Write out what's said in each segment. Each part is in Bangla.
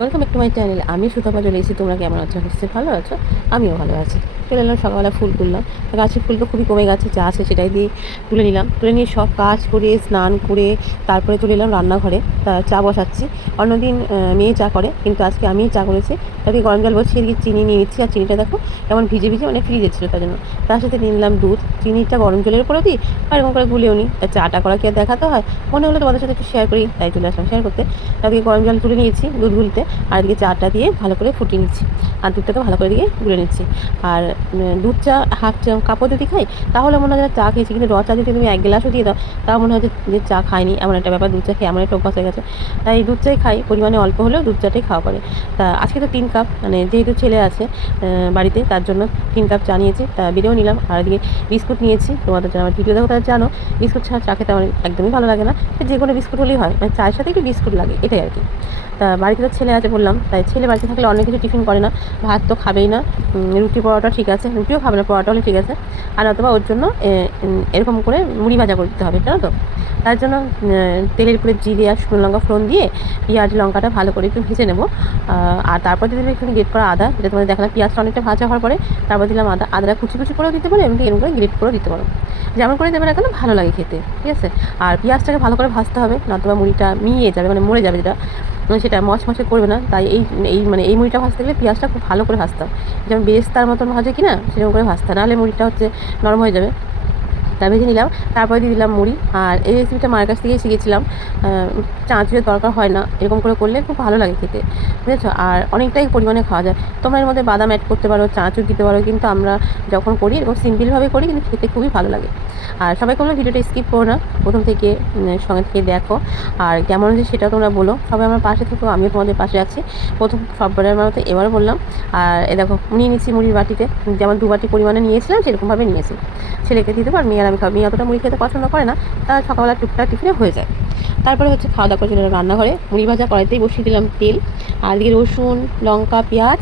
Welcome back to my channel. আমি সুতপা চলে এসেছি। তোমরা কেমন আছো? নিশ্চয়ই ভালো আছো। আমিও ভালো আছি। চলে এলাম সকালবেলা ফুল তুললাম। গাছের ফুল তো খুবই কমে গেছে। যা আছে সেটাই দিয়ে তুলে নিলাম। তুলে নিয়ে সব কাজ করে, স্নান করে, তারপরে তুলে এলাম রান্নাঘরে। তা চা বসাচ্ছি। অন্যদিন মেয়ে চা করে। কিন্তু আজকে আমিই চা করেছি। তাকে গরম জল বসিয়ে দিয়ে চিনি নিয়ে নিচ্ছি। আর চিনিটা দেখো কেমন ভিজে ভিজে মানে ফ্রিজে ছিল তার জন্য। তার সাথে নিয়ে নিলাম দুধ। চিনিটা গরম জলের উপরে দিই। আর এরকম করে গুলেও নিই তা চাটা করা কি আর দেখাতে হয়? মনে হলো তোমাদের সাথে একটু শেয়ার করি। তাই চলে আসলাম শেয়ার করতে। তাদেরকে গরম জল তুলে নিয়েছি দুধ গুলতে। আর এদিকে চাটা দিয়ে ভালো করে ফুটিয়ে নিচ্ছি। আর দুধটাকে ভালো করে দিয়ে গুলে নিচ্ছি। আর দুধ চা, হাফ চা, কাপড় যদি খাই, তাহলে মনে হয় চা খেয়েছি। কিন্তু র চা যদি তুমি এক গ্লাসও দিয়ে দাও, তাও মনে হয় যে চা খাইনি, এমন একটা ব্যাপার। দুধ চা খেয়ে এমন একটা অভ্যাস হয়ে গেছে। তাই দুধ চাই খাই, পরিমাণে অল্প হলেও দুধ চাটাই খাওয়া পড়ে। তা আজকে তো তিন কাপ মানে যেহেতু ছেলে আছে বাড়িতে, তার জন্য তিন কাপ চা নিয়েছি। তা বেরেও নিলাম। আর এদিকে বিস্কুট নিয়েছি। তোমাদের জন্য আমার ভিডিও দেখো, তারা জানো, বিস্কুট ছাড়া চা খেতে আমার একদমই ভালো লাগে না। যে কোনো বিস্কুট হলেই হয়। মানে চায়ের সাথে একটু বিস্কুট লাগে, এটাই আর কি। তা বাড়িতে তো ছেলে আছে বললাম, তাই ছেলে বাড়িতে থাকলে অনেক কিছু টিফিন করে না, ভাত তো খাবেই না রুটি পরোটা ঠিক আছে, রুটিও খাবে না, পরোটা হলে ঠিক আছে, আর অথবা ওর জন্য এরকম করে মুড়ি ভাজা করে দিতে হবে, জানো তো? তার জন্য তেলের উপরে জিরে আর শুকনো লঙ্কা ফোড়ন দিয়ে পেঁয়াজ, লঙ্কাটা ভালো করে একটু ভেজে নেব আর তারপর দেবে একটু গ্রেট করা আদা, যেটা তোমাদের দেখালাম, পেঁয়াজটা অনেকটা ভাজা হওয়ার পরে তারপর দিলাম আদা আদাটা কুচি কুচি করেও দিতে পারো এমনকি এরকম করে গ্রেট করেও দিতে পারো। যেমন করে দেবে না কেন, ভালো লাগে খেতে, ঠিক আছে? আর পেঁয়াজটাকে ভালো করে ভাজতে হবে, নতুবা মুড়িটা মিয়ে যাবে মানে মরে যাবে যেটা সেটা মচমচে করবে না। তাই এই এই মানে এই মুড়িটা ভাজতে গেলে পেঁয়াজটা খুব ভালো করে ভাজতে হবে। যেমন বেস্তার মতন ভাজে কিনা, সেরকম করে ভাজতে নাহলে মুড়িটা হচ্ছে নরম হয়ে যাবে। তা ভেজে নিলাম। তারপরে দিয়ে দিলাম মুড়ি। আর এই রেসিপিটা মায়ের কাছ থেকেই শিখেছিলাম। চাঁচুরের দরকার হয় না। এরকম করে করলে খুব ভালো লাগে খেতে। বুঝেছ? আর অনেকটাই পরিমাণে খাওয়া যায়। তোমরা এর মধ্যে বাদাম অ্যাড করতে পারো চাঁচুর দিতে পারো। কিন্তু আমরা যখন করি, এরকম সিম্পলভাবে করি, কিন্তু খেতে খুবই ভালো লাগে। আর সবাই কোনো ভিডিওটা স্কিপ করো না। প্রথম থেকে সঙ্গে থেকে দেখো। আর কেমন হয়েছে সেটা তোমরা বলো। সবাই আমার পাশে থেকো, আমিও তোমাদের পাশে আছি। প্রথম সববারের মতো এবারও বললাম। আর এ দেখো, নিয়ে নিচ্ছি মুড়ির বাটিতে। যেমন দু বাটি পরিমাণে নিয়েছিলাম, সেরকমভাবে নিয়েছি। ছেলেকে দিতে পার মেয়ে আর আমি খাব মেয়ে অতটা মুড়ি খেতে পছন্দ করে না, তা সকালবেলা টুকটাক টিফিনে হয়ে যায়। তারপরে হচ্ছে খাওয়া দাওয়া করে চলে রান্নাঘরে। মুড়ি ভাজা, কড়াইতেই বসিয়ে দিলাম তেল। আর দিকে রসুন, লঙ্কা, পেঁয়াজ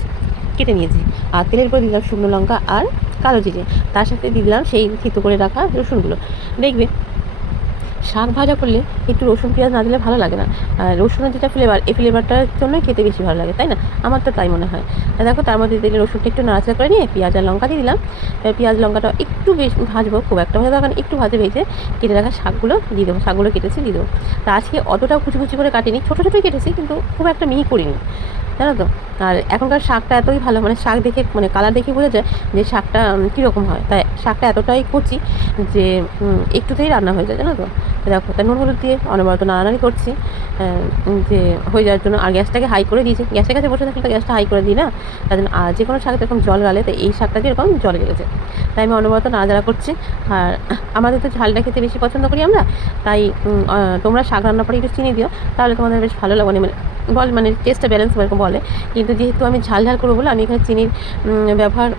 কেটে নিয়েছি। আর তেলের উপরে দিলাম শুকনো লঙ্কা আর কালো জিরে। তার সাথে দিলাম সেই থিতো করে রাখা রসুনগুলো। দেখবে শাক ভাজা করলে একটু রসুন পেঁয়াজ না দিলে ভালো লাগে না। রসুনের যেটা ফ্লেভার এই ফ্লেভারটার জন্য খেতে বেশি ভালো লাগে তাই না? আমার তো তাই মনে হয়। দেখো তার মধ্যে দিলে রসুনটা একটু নাড়াচাড়া করে নিয়ে পেঁয়াজ আর লঙ্কা দিয়ে দিলাম। পেঁয়াজ লঙ্কাটা একটু বেশ ভাজবো খুব একটা ভাজা নেই, একটু ভাজে ভেজে কেটে রাখা শাকগুলো দিয়ে দেবো শাকগুলো কেটেছি দিয়ে দেবো। তা আজকে অতটাও কুচি কুচি করে কাটিনি ছোটো ছোটোই কেটেছি কিন্তু খুব একটা মিহি করিনি। জানো তো? আর এখনকার শাকটা এতই ভালো মানে শাক দেখে মানে কালার দেখে বোঝা যায় যে শাকটা কীরকম হয়। তাই শাকটা এতটাই কচি যে একটুতেই রান্না হয়ে যায়, জানো তো? দেখো, তা নুন, হলুদ দিয়ে অনবরত নাড়ানাড়ি করছি যে হয়ে যাওয়ার জন্য। আর গ্যাসটাকে হাই করে দিয়েছি। গ্যাসের কাছে বসে থাকলে তো গ্যাসটা হাই করে দিই না? তার জন্য, আর যে কোনো শাক এরকম জল গালে, তো এই শাকটা এরকম জল গেলেছে তাই আমি অনবরত নাড়াচাড়া করছি। আর আমাদের তো ঝালটা খেতে বেশি পছন্দ করি আমরা। তাই তোমরা শাক রান্নার পরে একটু চিনি দিও, তাহলে তোমাদের বেশ ভালো লাগবে মানে বল মানে টেস্টটা ব্যালেন্স বলে। কিন্তু যেহেতু আমি ঝাল ঝাল করব বলে, আমি এখানে চিনির ব্যবহার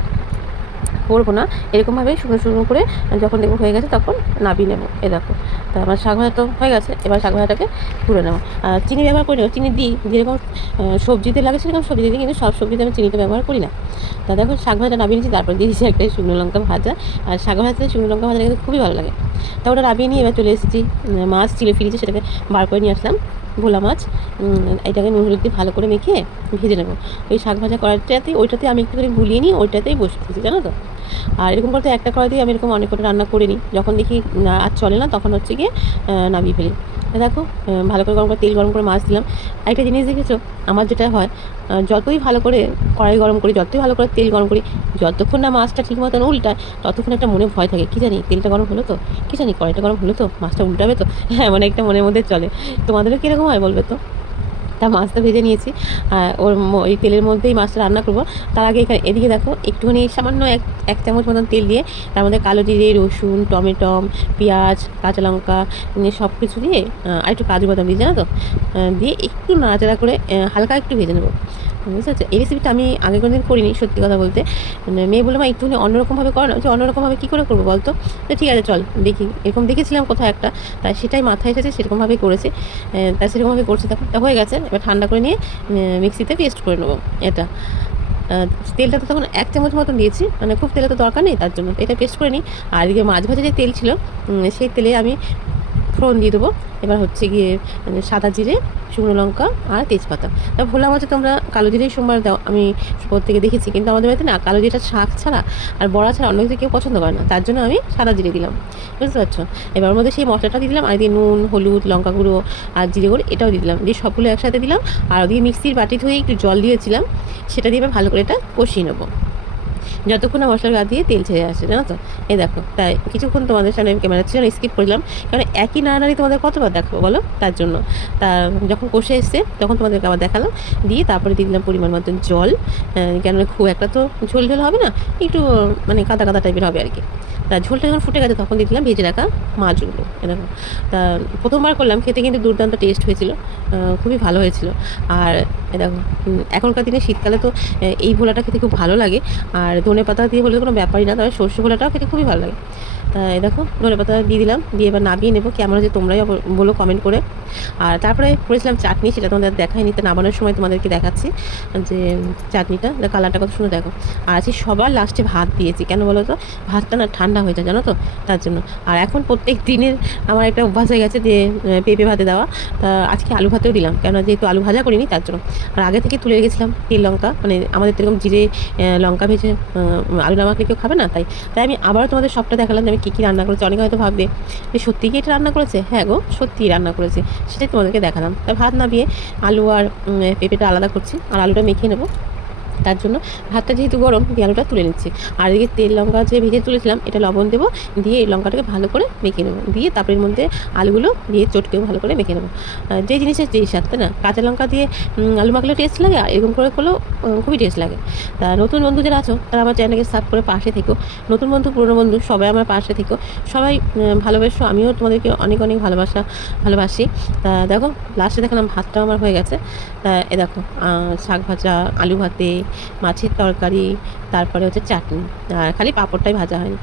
করব না এরকমভাবে শুকনো শুকনো করে যখন দেখব হয়ে গেছে তখন নাবিয়ে নেব। এ দেখো, তা আমার শাক ভাজা তো হয়ে গেছে, এবার শাক ভাজাটাকে তুলে নেব। আর চিনি ব্যবহার করি না, চিনি দিই, যেরকম সবজিতে লাগে সেরকম সবজি দিই, কিন্তু সব সবজিতে আমি চিনিটা ব্যবহার করি না। তা দেখো, শাক ভাজা নাবিয়ে নিয়েছি, তারপর দিয়ে দিয়েছি একটা শুকনো লঙ্কা ভাজা। আর শাক ভাজাতে শুকনো লঙ্কা ভাজা খুবই ভালো লাগে। তা ওটা রাবিয়ে নিয়ে এবার চলে এসেছি মাছ চিলে ফিরেছি সেটাকে বার করে নিয়ে আসলাম, ভোলা মাছ এটাকে নুন হলুদ দিয়ে ভালো করে মেখে ভেজে নেব। ওই শাক ভাজা করাটাতে ওইটাতে আমি একটু করে গুলিয়ে নিই ওইটাতেই বসে দিয়েছি জানো তো? আর এরকম করতে একটা কড়াই দিয়ে আমি এরকম অনেক কটা রান্না করে নিই যখন দেখি আর চলে না, তখন হচ্ছে গিয়ে নামিয়ে ফেলি। দেখো ভালো করে গরম করে তেল গরম করে মাছ দিলাম। একটা জিনিস দেখেছ? আমার যেটা হয় যতই ভালো করে কড়াই গরম করি, যতই ভালো করে তেল গরম করি, যতক্ষণ না মাছটা ঠিক মতন উল্টায়, ততক্ষণ একটা মনে ভয় থাকে। কী জানি, তেলটা গরম হলো তো? কী জানি, কড়াইটা গরম হলো তো? মাছটা উল্টাবে তো? হ্যাঁ মানে একটা মনের মধ্যে চলে। তোমাদেরও কীরকম হয় বলবে তো? তা মাছটা ভেজে নিয়েছি। আর ওর ওই তেলের মধ্যেই মাছটা রান্না করব। তার আগে এখানে এদিকে দেখো, একটুখানি সামান্য এক এক চামচ মতন তেল দিয়ে তার মধ্যে কালো জিরে, রসুন, টমেটম, পেঁয়াজ, কাঁচা লঙ্কা সব কিছু দিয়ে আর একটু কাজু বাদাম দিয়ে, জানো তো? দিয়ে একটু নাড়াচাড়া করে হালকা একটু ভেজে নেব। বুঝতে পারছ? এই রেসিপিটা আমি আগে কোনো দিন করিনি, সত্যি কথা বলতে। মানে মেয়ে বলল, মা, একটুখানি অন্যরকমভাবে করো না। যে, অন্যরকমভাবে কী করে করব বলতো? তো ঠিক আছে, চল, দেখি। এরকম দেখেছিলাম কোথাও একটা, তাই সেটাই মাথায় এসেছে, সেরকমভাবেই করেছি। তাই সেরকমভাবে করছি। তখন হয়ে গেছে। এবার ঠান্ডা করে নিয়ে মিক্সিতে পেস্ট করে নেব এটা। তেলটা তো তখন এক চামচ মতন দিয়েছি মানে খুব তেলে তো দরকার নেই, তার জন্য। এটা পেস্ট করে নিই। আর এদিকে মাছ ভাজা যে তেল ছিল সেই তেলে আমি ফোড়ন দিয়ে দেবো। এবার হচ্ছে গিয়ে মানে সাদা জিরে, শুকনো লঙ্কা আর তেজপাতা। তা ভোলা মাছে তোমরা কালো জিরেই সোমবার দাও। আমি সুপর থেকে দেখেছি, কিন্তু আমাদের বাড়িতে না কালো জিরেটা শাক ছাড়া আর বড়া ছাড়া অন্য কিছু কেউ পছন্দ করে না। তার জন্য আমি সাদা জিরে দিলাম। বুঝতে পারছ? এবার ওর মধ্যে সেই মশলাটা দিয়ে দিলাম, আর দিয়ে নুন, হলুদ, লঙ্কা গুঁড়ো আর জিরে গুঁড়ো এটাও দিয়ে দিলাম। দিয়ে সবগুলো একসাথে দিলাম, আর ওদিকে মিক্সির বাটি ধুয়ে একটু জল দিয়েছিলাম। সেটা দিয়ে এবার ভালো করে এটা কষিয়ে নেব। যতক্ষণ না মশলার গা দিয়ে তেল ছেড়ে আসে জানো তো? এই দেখো তাই কিছুক্ষণ তোমাদের সামনে আমি ক্যামেরা ছিল স্কিপ করলাম কারণ একই নাড়ানাড়ি তোমাদের কতবার দেখো বলো? তার জন্য। তা যখন কষে এসছে তখন তোমাদেরকে আবার দেখালাম দিয়ে তারপরে দিয়ে দিলাম পরিমাণ মতন জল। আহ, কেন খুব একটা তো ঝোল ঝোল হবে না একটু মানে কাদা কাদা টাইপের হবে আর কি। তা ঝোলটা যখন ফুটে গেছে তখন দিয়ে দিলাম ভেজে রাখা মাছগুলো এরকম তা প্রথমবার করলাম খেতে কিন্তু দুর্দান্ত টেস্ট হয়েছিল খুবই ভালো হয়েছিল। আর দেখো এখনকার দিনে শীতকালে তো এই ভোলাটা খেতে খুব ভালো লাগে। আর ধনে পাতা দিয়ে হলে কোনো ব্যাপারই না তবে সর্ষে ভোলাটাও খেতে খুবই ভালো লাগে। তা এই দেখো ধনে পাতা দিয়ে দিলাম, দিয়ে এবার নামিয়ে নেব কেমন হচ্ছে তোমরাই বলো কমেন্ট করে। আর তারপরে করেছিলাম চাটনি, সেটা তোমাদের দেখায়নি, তা নামানোর সময় তোমাদেরকে দেখাচ্ছি, যে চাটনিটা কালারটা কত সুন্দর, দেখো। আর আজকে সবার লাস্টে ভাত দিয়েছি, কেন বলো তো? ভাতটা না ঠান্ডা হয়ে যায়, জানো তো? তার জন্য। আর এখন প্রত্যেক দিনের আমার একটা অভ্যাস হয়ে গেছে যে পেঁপে ভাতে দেওয়া। তা আজকে আলু ভাতেও দিলাম কেন যেহেতু আলু ভাজা করিনি, তার জন্য। আর আগে থেকে তুলে রেখেছিলাম তেল লঙ্কা মানে আমাদের তো এরকম জিরে লঙ্কা ভেজে আহ, আলু না মাখলে কেউ খাবে না? তাই তাই আমি আবারও তোমাদের সবটা দেখালাম যে আমি কী কী রান্না করেছি। অনেকে হয়তো ভাববে যে সত্যি কি এটা রান্না করেছে? হ্যাঁ গো সত্যিই রান্না করেছে সেটাই তোমাদেরকে দেখালাম। তাই ভাত নামিয়ে আলু আর পেঁপেটা আলাদা করছি আর আলুটা মেখে নেব। তার জন্য ভাতটা যেহেতু গরম আলুটা তুলে নিচ্ছি। আর এদিকে তেল লঙ্কা যে ভেজে তুলেছিলাম, এটা লবণ দেবো, দিয়ে এই লঙ্কাটাকে ভালো করে মেখে নেব। দিয়ে তারপরে এর মধ্যে আলুগুলো দিয়ে চটকেও ভালো করে মেখে নেব। যে জিনিসের যেই স্বাদ, তাই না? কাঁচা লঙ্কা দিয়ে আলু মাখলেও টেস্ট লাগে, আর এরকম করে করলেও খুবই টেস্ট লাগে। তা নতুন বন্ধু যারা আছো, তারা আমার চ্যানেলকে সাব করে পাশে থেকো। নতুন বন্ধু, পুরনো বন্ধু, সবাই আমার পাশে থেকো। সবাই ভালোবাসো, আমিও তোমাদেরকে অনেক অনেক ভালোবাসা, ভালোবাসি। তা দেখো লাস্টে দেখালাম ভাতটাও আমার হয়ে গেছে। তা এ দেখো শাক ভাজা, আলু ভাতে মাছের তরকারি তারপরে হচ্ছে চাটনি। আর খালি পাঁপড়টাই ভাজা হয়নি।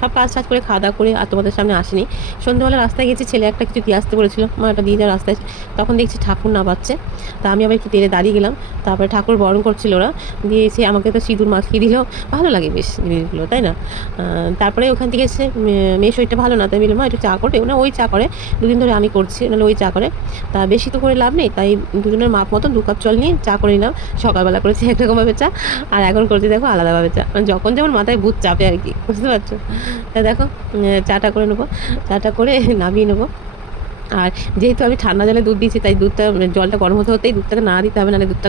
সব কাজ টাজ করে খাওয়া দাওয়া করে আর তোমাদের সামনে আসেনি। সন্ধ্যেবেলা রাস্তায় গেছি, ছেলে একটা কিছু দিয়ে আসতে বলেছিল। মা একটা দিয়ে যাও রাস্তায়। তখন দেখছি ঠাকুর না পাচ্ছে তা আমি আবার একটু তেলে দাঁড়িয়ে গেলাম। তারপরে ঠাকুর বরণ করছিল ওরা। দিয়ে এসে আমাকে তো সিঁদুর মাখিয়ে দিলেও ভালো লাগে বেশ জিনিসগুলো, তাই না? তারপরে ওখান থেকে এসে মেয়ে শরীরটা ভালো না, তাই বললাম মা, একটু চা করে। না, ওই চা করে। দুদিন ধরে আমি করছি, নাহলে ওই চা করে। তা বেশি তো করে লাভ নেই। তাই দুজনের মাপ মতন দু কাপ জল নিয়ে চা করে নিলাম। সকালবেলা করেছি একরকমভাবে চা। আর এখন করছি দেখো আলাদাভাবে চা মানে যখন যেমন মাথায় ভূত চাপে আর কি, বুঝতে পারছ? তা দেখো চাটা করে নেব, চাটা করে নামিয়ে নেব। আর যেহেতু আমি ঠান্ডা জলে দুধ দিয়েছি, তাই দুধটা মানে জলটা গরম হতে হতেই দুধটাকে না দিতে হবে, নাহলে দুধটা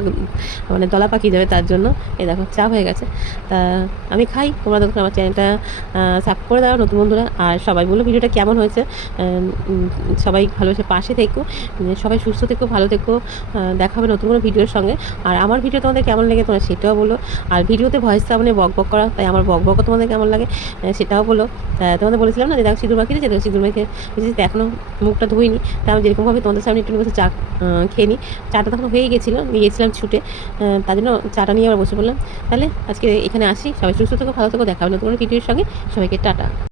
মানে দলা পাকিয়ে যাবে তার জন্য। এ দেখো চা হয়ে গেছে। তা আমি খাই, তোমরা দেখো আমার চ্যানেলটা সাব করে দাও নতুন বন্ধুরা। আর সবাই বলো ভিডিওটা কেমন হয়েছে। সবাই ভালোবাসে পাশে থেকো সবাই সুস্থ থেকো, ভালো থেকো। দেখা হবে নতুন কোনো ভিডিওর সঙ্গে। আর আমার ভিডিও তোমাদের কেমন লাগে তোমরা সেটাও বলো। আর ভিডিওতে ভয়েসটা মানে বক বক করা, তাই আমার বক বকও তোমাদের কেমন লাগে সেটাও বলো। তোমাদের বলেছিলাম না যে দেখো সিঁদুর দিয়েছে দেখো সিঁদুর মাখিয়ে এখনও মুখটা ধুইনি তাই আমি যেরকমভাবে তোমাদের সামনে একটু বসে চা খেয়ে নিই। চাটা তখন হয়ে গেছিল নিয়ে গেছিলাম ছুটে তার জন্য চাটা নিয়ে আবার বসে পড়লাম। তাহলে আজকে এখানে আসি। সবাই সুস্থ থাকো, ভালো থাকো, দেখা হবে নতুন ভিডিওর সঙ্গে। সবাইকে টাটা।